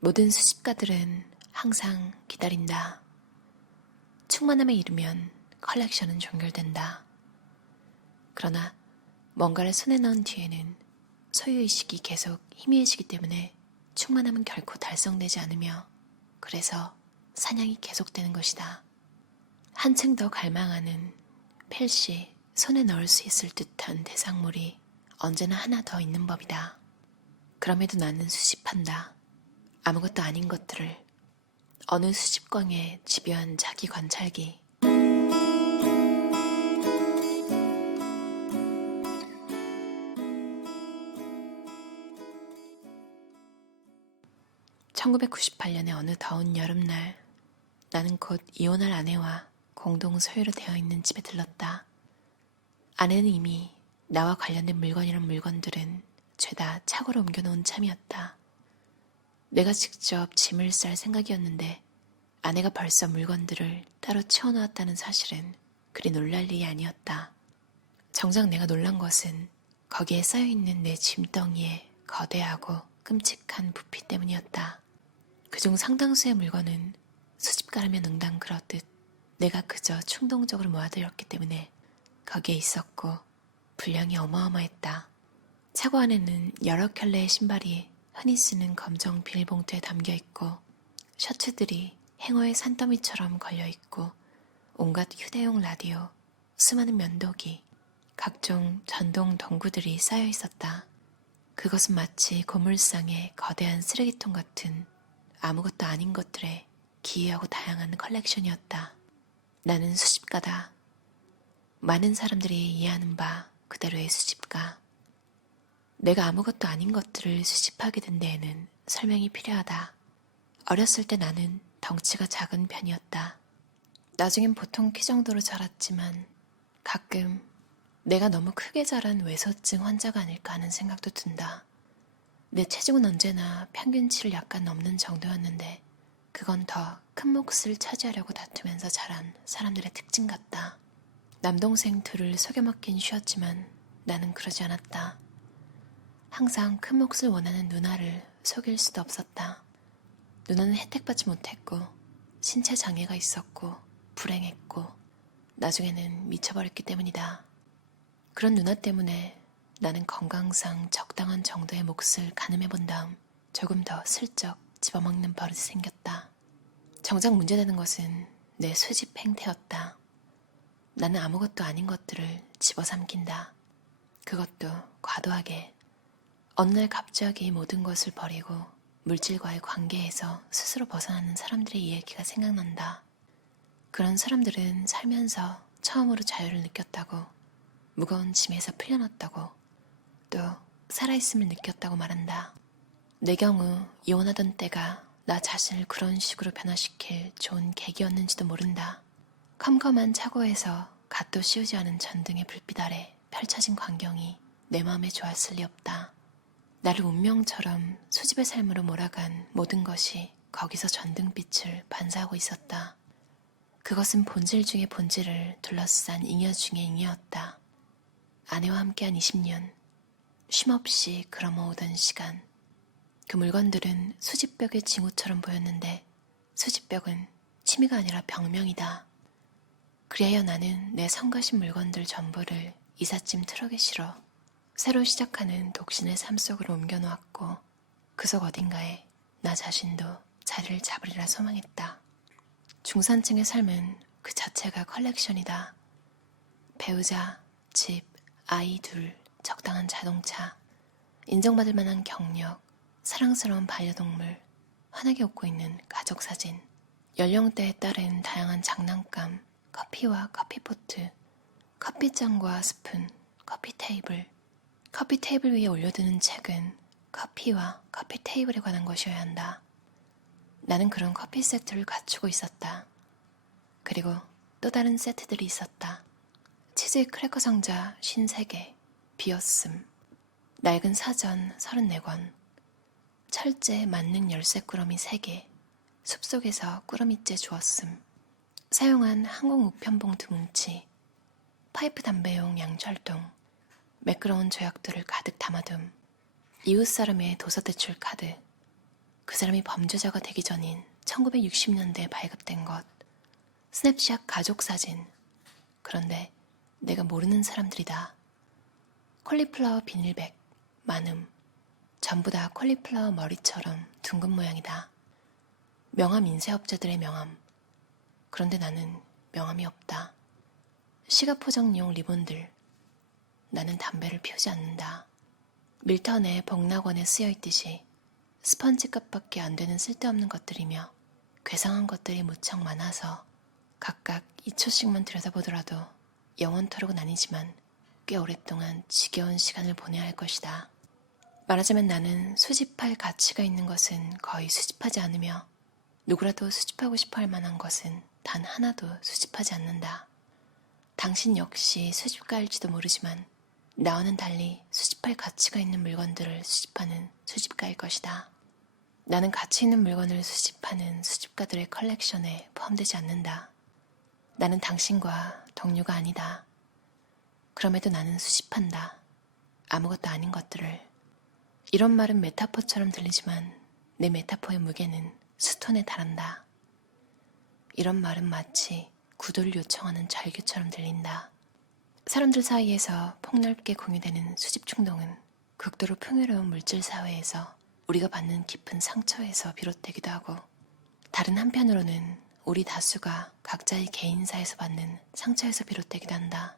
모든 수집가들은 항상 기다린다. 충만함에 이르면 컬렉션은 종결된다. 그러나 뭔가를 손에 넣은 뒤에는 소유의식이 계속 희미해지기 때문에 충만함은 결코 달성되지 않으며 그래서 사냥이 계속되는 것이다. 한층 더 갈망하는 펠시 손에 넣을 수 있을 듯한 대상물이 언제나 하나 더 있는 법이다. 그럼에도 나는 수집한다. 아무것도 아닌 것들을 어느 수집광에 집요한 자기 관찰기. (1998년의) 어느 더운 여름날 나는 곧 이혼할 아내와 공동 소유로 되어 있는 집에 들렀다. 아내는 이미 나와 관련된 물건이란 물건들은 죄다 차고로 옮겨놓은 참이었다. 내가 직접 짐을 쌀 생각이었는데 아내가 벌써 물건들을 따로 치워놓았다는 사실은 그리 놀랄 일이 아니었다. 정작 내가 놀란 것은 거기에 쌓여있는 내 짐덩이의 거대하고 끔찍한 부피 때문이었다. 그중 상당수의 물건은 수집가라면 응당 그렇듯 내가 그저 충동적으로 모아들였기 때문에 거기에 있었고 분량이 어마어마했다. 차고 안에는 여러 켤레의 신발이 흔히 쓰는 검정 비닐봉투에 담겨 있고 셔츠들이 행어의 산더미처럼 걸려 있고 온갖 휴대용 라디오, 수많은 면도기, 각종 전동 동구들이 쌓여 있었다. 그것은 마치 고물상의 거대한 쓰레기통 같은 아무것도 아닌 것들의 기이하고 다양한 컬렉션이었다. 나는 수집가다. 많은 사람들이 이해하는 바 그대로의 수집가. 내가 아무것도 아닌 것들을 수집하게 된 데에는 설명이 필요하다. 어렸을 때 나는 덩치가 작은 편이었다. 나중엔 보통 키 정도로 자랐지만 가끔 내가 너무 크게 자란 외소증 환자가 아닐까 하는 생각도 든다. 내 체중은 언제나 평균치를 약간 넘는 정도였는데 그건 더 큰 몫을 차지하려고 다투면서 자란 사람들의 특징 같다. 남동생 둘을 속여 먹긴 쉬웠지만 나는 그러지 않았다. 항상 큰 몫을 원하는 누나를 속일 수도 없었다. 누나는 혜택받지 못했고 신체 장애가 있었고 불행했고 나중에는 미쳐버렸기 때문이다. 그런 누나 때문에 나는 건강상 적당한 정도의 몫을 가늠해 본 다음 조금 더 슬쩍 집어먹는 버릇이 생겼다. 정작 문제되는 것은 내 수집 행태였다. 나는 아무것도 아닌 것들을 집어삼킨다. 그것도 과도하게. 어느 날 갑자기 모든 것을 버리고 물질과의 관계에서 스스로 벗어나는 사람들의 이야기가 생각난다. 그런 사람들은 살면서 처음으로 자유를 느꼈다고, 무거운 짐에서 풀려났다고, 또 살아있음을 느꼈다고 말한다. 내 경우 이혼하던 때가 나 자신을 그런 식으로 변화시킬 좋은 계기였는지도 모른다. 컴컴한 차고에서 갓도 씌우지 않은 전등의 불빛 아래 펼쳐진 광경이 내 마음에 좋았을 리 없다. 나를 운명처럼 수집의 삶으로 몰아간 모든 것이 거기서 전등빛을 반사하고 있었다. 그것은 본질 중의 본질을 둘러싼 잉여 중의 잉여였다. 아내와 함께한 20년, 쉼없이 걸어모으던 시간. 그 물건들은 수집벽의 징후처럼 보였는데 수집벽은 취미가 아니라 병명이다. 그리하여 나는 내 성가신 물건들 전부를 이삿짐 트럭에 실어 새로 시작하는 독신의 삶 속으로 옮겨놓았고 그 속 어딘가에 나 자신도 자리를 잡으리라 소망했다. 중산층의 삶은 그 자체가 컬렉션이다. 배우자, 집, 아이 둘, 적당한 자동차, 인정받을 만한 경력, 사랑스러운 반려동물, 환하게 웃고 있는 가족 사진, 연령대에 따른 다양한 장난감, 커피와 커피포트, 커피잔과 스푼, 커피 테이블, 커피 테이블 위에 올려두는 책은 커피와 커피 테이블에 관한 것이어야 한다. 나는 그런 커피 세트를 갖추고 있었다. 그리고 또 다른 세트들이 있었다. 치즈 크래커 상자 53개, 비었음, 낡은 사전 34권, 철제 만능 열쇠 꾸러미 3개, 숲속에서 꾸러미째 주었음, 사용한 항공 우편 봉투 뭉치, 파이프 담배용 양철동, 매끄러운 조약들을 가득 담아둠, 이웃 사람의 도서 대출 카드, 그 사람이 범죄자가 되기 전인 1960년대에 발급된 것. 스냅샷 가족 사진. 그런데 내가 모르는 사람들이다. 콜리플라워 비닐백, 많음. 전부 다 콜리플라워 머리처럼 둥근 모양이다. 명함 인쇄업자들의 명함. 그런데 나는 명함이 없다. 시각 포장용 리본들. 나는 담배를 피우지 않는다. 밀턴의 복락원에 쓰여 있듯이 스펀지 값밖에 안 되는 쓸데없는 것들이며 괴상한 것들이 무척 많아서 각각 2초씩만 들여다보더라도 영원토록은 아니지만 꽤 오랫동안 지겨운 시간을 보내야 할 것이다. 말하자면 나는 수집할 가치가 있는 것은 거의 수집하지 않으며 누구라도 수집하고 싶어 할 만한 것은 단 하나도 수집하지 않는다. 당신 역시 수집가일지도 모르지만 나와는 달리 수집할 가치가 있는 물건들을 수집하는 수집가일 것이다. 나는 가치 있는 물건을 수집하는 수집가들의 컬렉션에 포함되지 않는다. 나는 당신과 동료가 아니다. 그럼에도 나는 수집한다. 아무것도 아닌 것들을. 이런 말은 메타포처럼 들리지만 내 메타포의 무게는 스톤에 달한다. 이런 말은 마치 구도를 요청하는 절규처럼 들린다. 사람들 사이에서 폭넓게 공유되는 수집 충동은 극도로 풍요로운 물질 사회에서 우리가 받는 깊은 상처에서 비롯되기도 하고 다른 한편으로는 우리 다수가 각자의 개인사에서 받는 상처에서 비롯되기도 한다.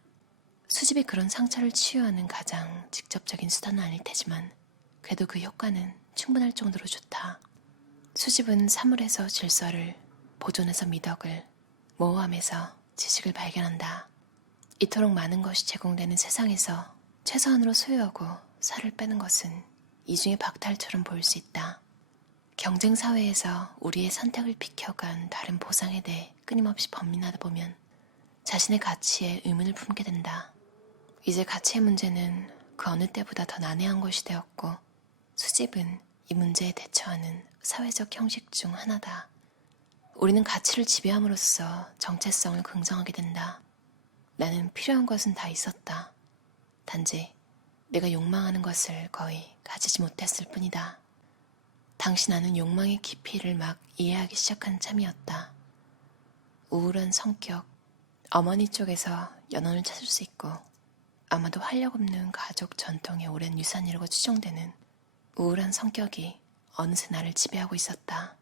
수집이 그런 상처를 치유하는 가장 직접적인 수단은 아닐 테지만 그래도 그 효과는 충분할 정도로 좋다. 수집은 사물에서 질서를, 보존에서 미덕을, 모호함에서 지식을 발견한다. 이토록 많은 것이 제공되는 세상에서 최소한으로 소유하고 살을 빼는 것은 이중의 박탈처럼 보일 수 있다. 경쟁 사회에서 우리의 선택을 비켜간 다른 보상에 대해 끊임없이 범민하다 보면 자신의 가치에 의문을 품게 된다. 이제 가치의 문제는 그 어느 때보다 더 난해한 것이 되었고 수집은 이 문제에 대처하는 사회적 형식 중 하나다. 우리는 가치를 지배함으로써 정체성을 긍정하게 된다. 나는 필요한 것은 다 있었다. 단지 내가 욕망하는 것을 거의 가지지 못했을 뿐이다. 당시 나는 욕망의 깊이를 막 이해하기 시작한 참이었다. 우울한 성격, 어머니 쪽에서 연원을 찾을 수 있고 아마도 활력 없는 가족 전통의 오랜 유산이라고 추정되는 우울한 성격이 어느새 나를 지배하고 있었다.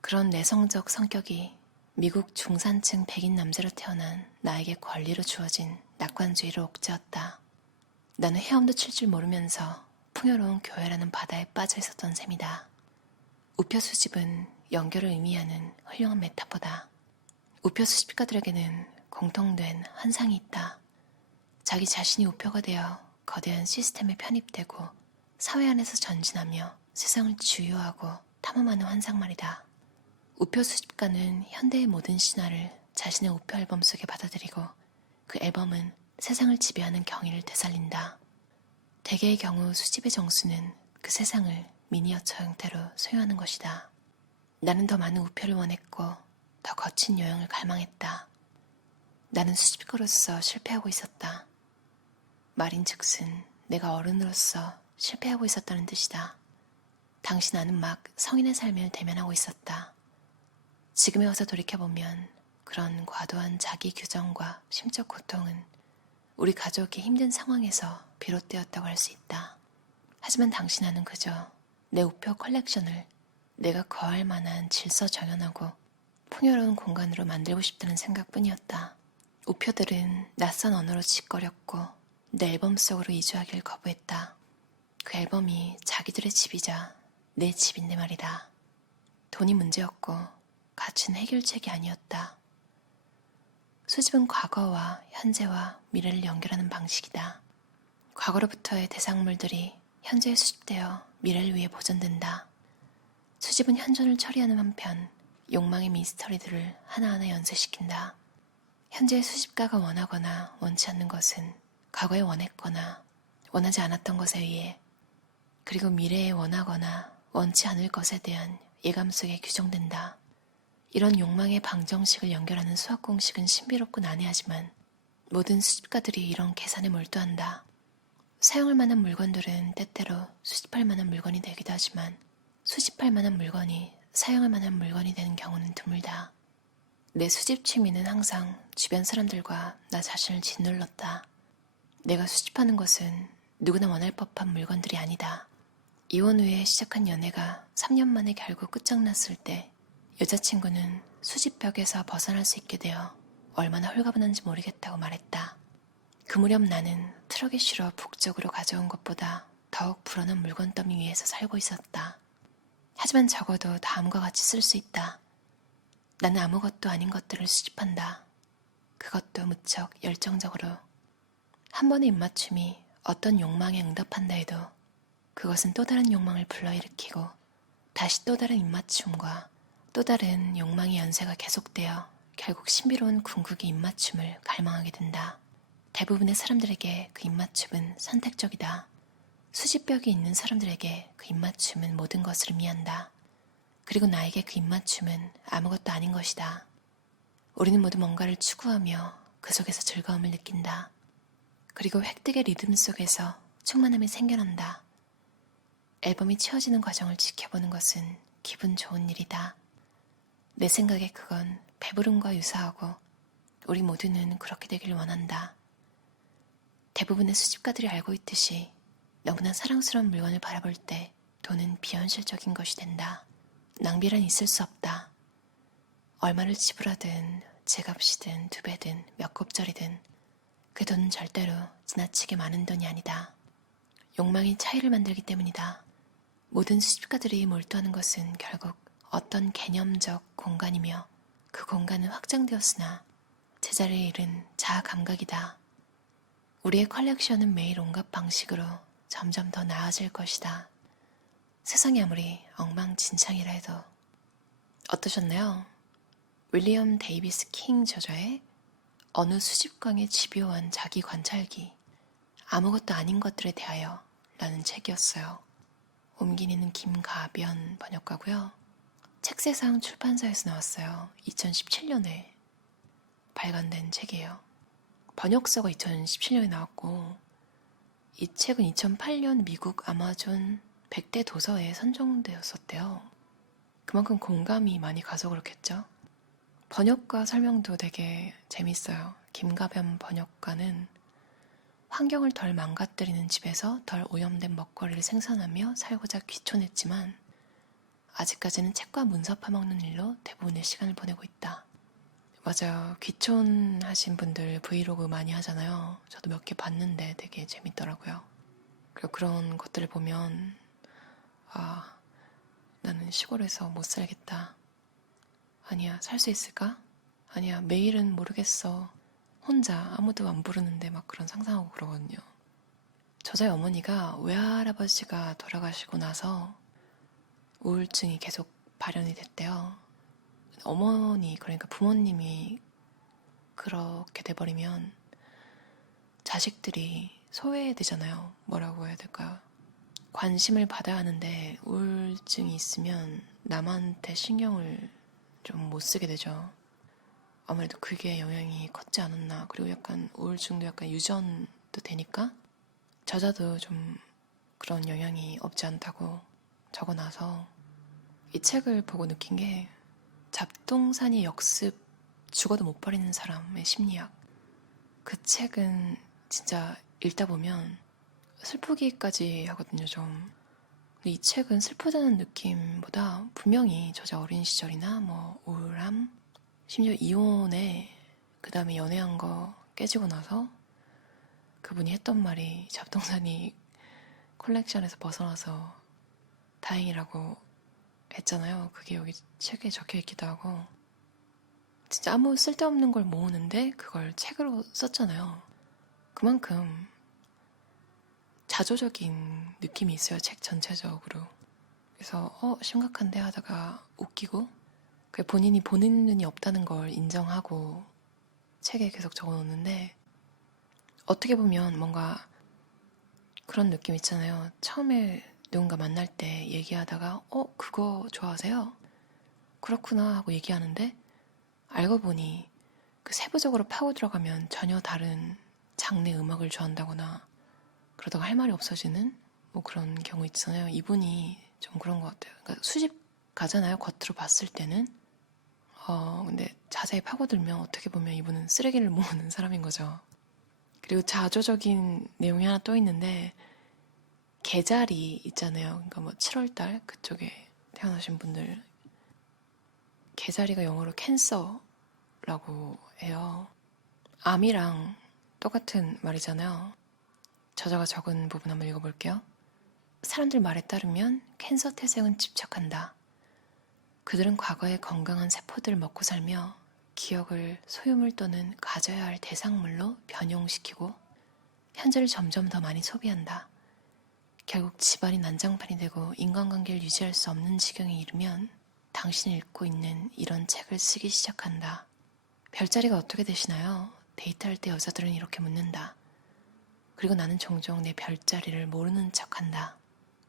그런 내성적 성격이 미국 중산층 백인 남자로 태어난 나에게 권리로 주어진 낙관주의를 옥죄었다. 나는 헤엄도 칠 줄 모르면서 풍요로운 교회라는 바다에 빠져 있었던 셈이다. 우표 수집은 연결을 의미하는 훌륭한 메타포다. 우표 수집가들에게는 공통된 환상이 있다. 자기 자신이 우표가 되어 거대한 시스템에 편입되고 사회 안에서 전진하며 세상을 주유하고 탐험하는 환상 말이다. 우표 수집가는 현대의 모든 신화를 자신의 우표 앨범 속에 받아들이고 그 앨범은 세상을 지배하는 경위를 되살린다. 대개의 경우 수집의 정수는 그 세상을 미니어처 형태로 소유하는 것이다. 나는 더 많은 우표를 원했고 더 거친 요형을 갈망했다. 나는 수집가로서 실패하고 있었다. 말인 즉슨 내가 어른으로서 실패하고 있었다는 뜻이다. 당시 나는 막 성인의 삶을 대면하고 있었다. 지금에 와서 돌이켜보면 그런 과도한 자기 규정과 심적 고통은 우리 가족이 힘든 상황에서 비롯되었다고 할 수 있다. 하지만 당신 나는 그저 내 우표 컬렉션을 내가 거할 만한 질서 정연하고 풍요로운 공간으로 만들고 싶다는 생각뿐이었다. 우표들은 낯선 언어로 짓거렸고 내 앨범 속으로 이주하길 거부했다. 그 앨범이 자기들의 집이자 내 집인데 말이다. 돈이 문제였고 가치는 해결책이 아니었다. 수집은 과거와 현재와 미래를 연결하는 방식이다. 과거로부터의 대상물들이 현재에 수집되어 미래를 위해 보존된다. 수집은 현존을 처리하는 한편 욕망의 미스터리들을 하나하나 연쇄시킨다. 현재의 수집가가 원하거나 원치 않는 것은 과거에 원했거나 원하지 않았던 것에 의해 그리고 미래에 원하거나 원치 않을 것에 대한 예감 속에 규정된다. 이런 욕망의 방정식을 연결하는 수학 공식은 신비롭고 난해하지만 모든 수집가들이 이런 계산에 몰두한다. 사용할 만한 물건들은 때때로 수집할 만한 물건이 되기도 하지만 수집할 만한 물건이 사용할 만한 물건이 되는 경우는 드물다. 내 수집 취미는 항상 주변 사람들과 나 자신을 짓눌렀다. 내가 수집하는 것은 누구나 원할 법한 물건들이 아니다. 이혼 후에 시작한 연애가 3년 만에 결국 끝장났을 때 여자친구는 수집벽에서 벗어날 수 있게 되어 얼마나 홀가분한지 모르겠다고 말했다. 그 무렵 나는 트럭에 실어 북쪽으로 가져온 것보다 더욱 불어난 물건 더미 위에서 살고 있었다. 하지만 적어도 다음과 같이 쓸 수 있다. 나는 아무것도 아닌 것들을 수집한다. 그것도 무척 열정적으로. 한 번의 입맞춤이 어떤 욕망에 응답한다 해도 그것은 또 다른 욕망을 불러일으키고 다시 또 다른 입맞춤과 또 다른 욕망의 연쇄가 계속되어 결국 신비로운 궁극의 입맞춤을 갈망하게 된다. 대부분의 사람들에게 그 입맞춤은 선택적이다. 수집벽이 있는 사람들에게 그 입맞춤은 모든 것을 의미한다. 그리고 나에게 그 입맞춤은 아무것도 아닌 것이다. 우리는 모두 뭔가를 추구하며 그 속에서 즐거움을 느낀다. 그리고 획득의 리듬 속에서 충만함이 생겨난다. 앨범이 채워지는 과정을 지켜보는 것은 기분 좋은 일이다. 내 생각에 그건 배부름과 유사하고 우리 모두는 그렇게 되길 원한다. 대부분의 수집가들이 알고 있듯이 너무나 사랑스러운 물건을 바라볼 때 돈은 비현실적인 것이 된다. 낭비란 있을 수 없다. 얼마를 지불하든 제 값이든 두 배든 몇 곱절이든 그 돈은 절대로 지나치게 많은 돈이 아니다. 욕망이 차이를 만들기 때문이다. 모든 수집가들이 몰두하는 것은 결국 어떤 개념적 공간이며 그 공간은 확장되었으나 제자리에 이른 자아 감각이다. 우리의 컬렉션은 매일 온갖 방식으로 점점 더 나아질 것이다. 세상이 아무리 엉망진창이라 해도 어떠셨나요? 윌리엄 데이비스 킹 저자의 어느 수집광의 집요한 자기 관찰기 아무것도 아닌 것들에 대하여 라는 책이었어요. 옮기니는 김가변 번역가고요. 책세상 출판사에서 나왔어요. 2017년에 발간된 책이에요. 번역서가 2017년에 나왔고 이 책은 2008년 미국 아마존 100대 도서에 선정되었었대요. 그만큼 공감이 많이 가서 그렇겠죠. 번역가 설명도 되게 재밌어요. 김가변 번역가는 환경을 덜 망가뜨리는 집에서 덜 오염된 먹거리를 생산하며 살고자 귀촌했지만 아직까지는 책과 문서 파먹는 일로 대부분의 시간을 보내고 있다. 맞아요. 귀촌하신 분들 브이로그 많이 하잖아요. 저도 몇 개 봤는데 되게 재밌더라고요. 그리고 그런 것들을 보면, 아, 나는 시골에서 못 살겠다. 아니야, 살 수 있을까? 아니야, 매일은 모르겠어. 혼자 아무도 안 부르는데 막 그런 상상하고 그러거든요. 저자의 어머니가 외할아버지가 돌아가시고 나서 우울증이 계속 발현이 됐대요. 어머니, 그러니까 부모님이 그렇게 돼버리면 자식들이 소외되잖아요. 뭐라고 해야 될까요? 관심을 받아야 하는데 우울증이 있으면 남한테 신경을 좀 못 쓰게 되죠. 아무래도 그게 영향이 컸지 않았나. 그리고 약간 우울증도 약간 유전도 되니까 저자도 좀 그런 영향이 없지 않다고 적어놔서 이 책을 보고 느낀 게 잡동사니 역습 죽어도 못 버리는 사람의 심리학. 그 책은 진짜 읽다 보면 슬프기까지 하거든요, 좀. 근데 이 책은 슬프다는 느낌보다 분명히 저자 어린 시절이나 뭐 우울함, 심지어 이혼에 그 다음에 연애한 거 깨지고 나서 그분이 했던 말이 잡동사니 콜렉션에서 벗어나서 다행이라고 했잖아요. 그게 여기 책에 적혀 있기도 하고. 진짜 아무 쓸데없는 걸 모으는데 그걸 책으로 썼잖아요. 그만큼 자조적인 느낌이 있어요. 책 전체적으로. 그래서 어 심각한데 하다가 웃기고 그 본인이 보는 눈이 없다는 걸 인정하고 책에 계속 적어놓는데 어떻게 보면 뭔가 그런 느낌 있잖아요. 처음에 누군가 만날 때 얘기하다가 어 그거 좋아하세요? 그렇구나 하고 얘기하는데 알고 보니 그 세부적으로 파고 들어가면 전혀 다른 장르 음악을 좋아한다거나 그러다가 할 말이 없어지는 뭐 그런 경우 있잖아요. 이분이 좀 그런 것 같아요. 그러니까 수집 가잖아요. 겉으로 봤을 때는. 어, 근데 자세히 파고들면 어떻게 보면 이분은 쓰레기를 모으는 사람인 거죠. 그리고 자조적인 내용이 하나 또 있는데, 계절이 있잖아요. 그러니까 뭐 7월달 그쪽에 태어나신 분들 계자리가 영어로 캔서라고 해요. 암이랑 똑같은 말이잖아요. 저자가 적은 부분 한번 읽어볼게요. 사람들 말에 따르면 캔서 태생은 집착한다. 그들은 과거의 건강한 세포들을 먹고 살며 기억을 소유물 또는 가져야 할 대상물로 변용시키고 현재를 점점 더 많이 소비한다. 결국 집안이 난장판이 되고 인간관계를 유지할 수 없는 지경에 이르면 당신이 읽고 있는 이런 책을 쓰기 시작한다. 별자리가 어떻게 되시나요? 데이트할 때 여자들은 이렇게 묻는다. 그리고 나는 종종 내 별자리를 모르는 척 한다.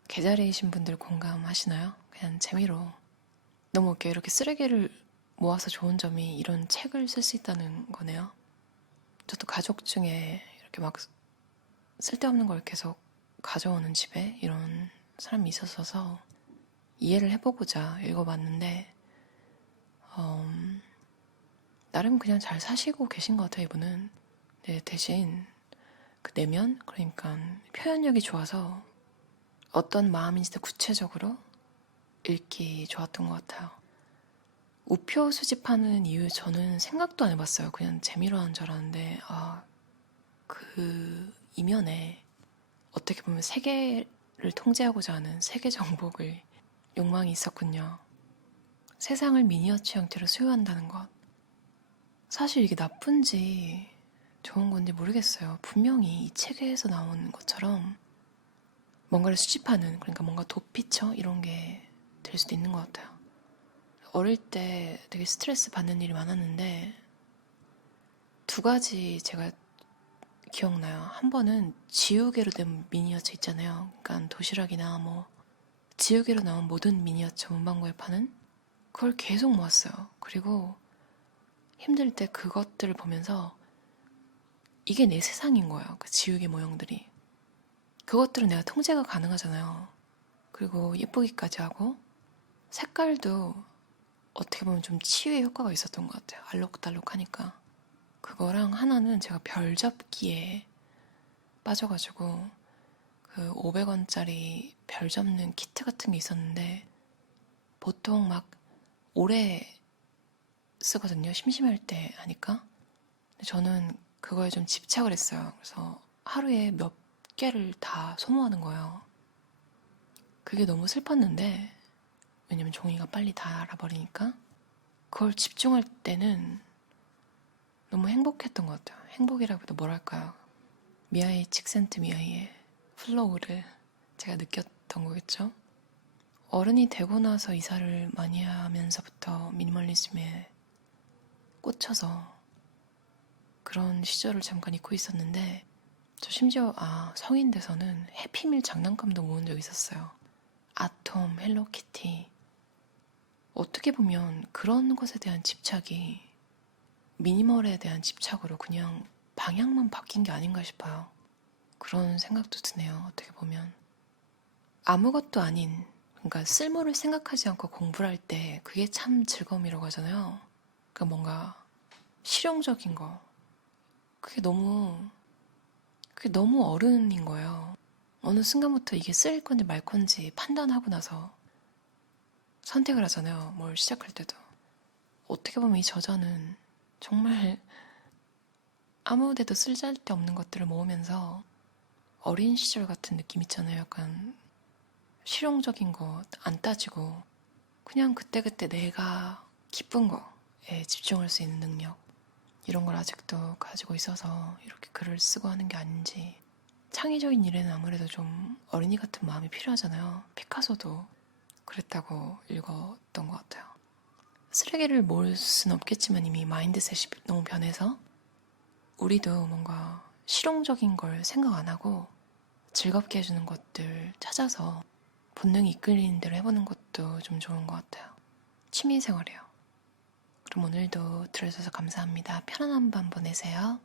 계자리이신 분들 공감하시나요? 그냥 재미로. 너무 웃겨요. 이렇게 쓰레기를 모아서 좋은 점이 이런 책을 쓸 수 있다는 거네요. 저도 가족 중에 이렇게 막 쓸데없는 걸 계속 가져오는 집에 이런 사람이 있었어서 이해를 해보고자 읽어봤는데 음, 나름 그냥 잘 사시고 계신 것 같아요 이분은. 네, 대신 그 내면 그러니까 표현력이 좋아서 어떤 마음인지 구체적으로 읽기 좋았던 것 같아요. 우표 수집하는 이유 저는 생각도 안 해봤어요. 그냥 재미로 하는 줄 알았는데 아 그 이면에 어떻게 보면 세계를 통제하고자 하는 세계 정복을 욕망이 있었군요. 세상을 미니어처 형태로 소유한다는 것. 사실 이게 나쁜지 좋은 건지 모르겠어요. 분명히 이 책에서 나오는 것처럼 뭔가를 수집하는, 그러니까 뭔가 도피처 이런 게 될 수도 있는 것 같아요. 어릴 때 되게 스트레스 받는 일이 많았는데 두 가지 제가 기억나요. 한 번은 지우개로 된 미니어처 있잖아요. 그러니까 도시락이나 뭐 지우개로 나온 모든 미니어처 문방구에 파는 그걸 계속 모았어요. 그리고 힘들 때 그것들을 보면서 이게 내 세상인 거예요. 그 지우개 모형들이. 그것들은 내가 통제가 가능하잖아요. 그리고 예쁘기까지 하고 색깔도 어떻게 보면 좀 치유의 효과가 있었던 것 같아요. 알록달록 하니까. 그거랑 하나는 제가 별 접기에 빠져가지고 그 500원짜리 별 접는 키트 같은 게 있었는데 보통 막 오래 쓰거든요. 심심할 때 하니까. 저는 그거에 좀 집착을 했어요. 그래서 하루에 몇 개를 다 소모하는 거예요. 그게 너무 슬펐는데 왜냐면 종이가 빨리 닳아버리니까 그걸 집중할 때는 너무 행복했던 것 같아요. 행복이라고 해도 뭐랄까요. 미아이 칙센트 미아이의 플로우를 제가 느꼈던 거겠죠. 어른이 되고 나서 이사를 많이 하면서부터 미니멀리즘에 꽂혀서 그런 시절을 잠깐 잊고 있었는데 저 심지어 아 성인 돼서는 해피밀 장난감도 모은 적 있었어요. 아톰, 헬로키티 어떻게 보면 그런 것에 대한 집착이 미니멀에 대한 집착으로 그냥 방향만 바뀐 게 아닌가 싶어요. 그런 생각도 드네요. 어떻게 보면. 아무것도 아닌, 그러니까 쓸모를 생각하지 않고 공부를 할 때 그게 참 즐거움이라고 하잖아요. 그러니까 뭔가 실용적인 거. 그게 너무, 그게 너무 어른인 거예요. 어느 순간부터 이게 쓸 건지 말 건지 판단하고 나서 선택을 하잖아요. 뭘 시작할 때도. 어떻게 보면 이 저자는 정말 아무 데도 쓸데없는 없는 것들을 모으면서 어린 시절 같은 느낌 있잖아요. 약간 실용적인 것안 따지고 그냥 그때그때 내가 기쁜 거에 집중할 수 있는 능력 이런 걸 아직도 가지고 있어서 이렇게 글을 쓰고 하는 게 아닌지 창의적인 일에는 아무래도 좀 어린이 같은 마음이 필요하잖아요. 피카소도 그랬다고 읽었던 것 같아요. 쓰레기를 모을 순 없겠지만 이미 마인드셋이 너무 변해서 우리도 뭔가 실용적인 걸 생각 안 하고 즐겁게 해주는 것들 찾아서 본능이 이끌리는 대로 해보는 것도 좀 좋은 것 같아요. 취미 생활이에요. 그럼 오늘도 들어주셔서 감사합니다. 편안한 밤 보내세요.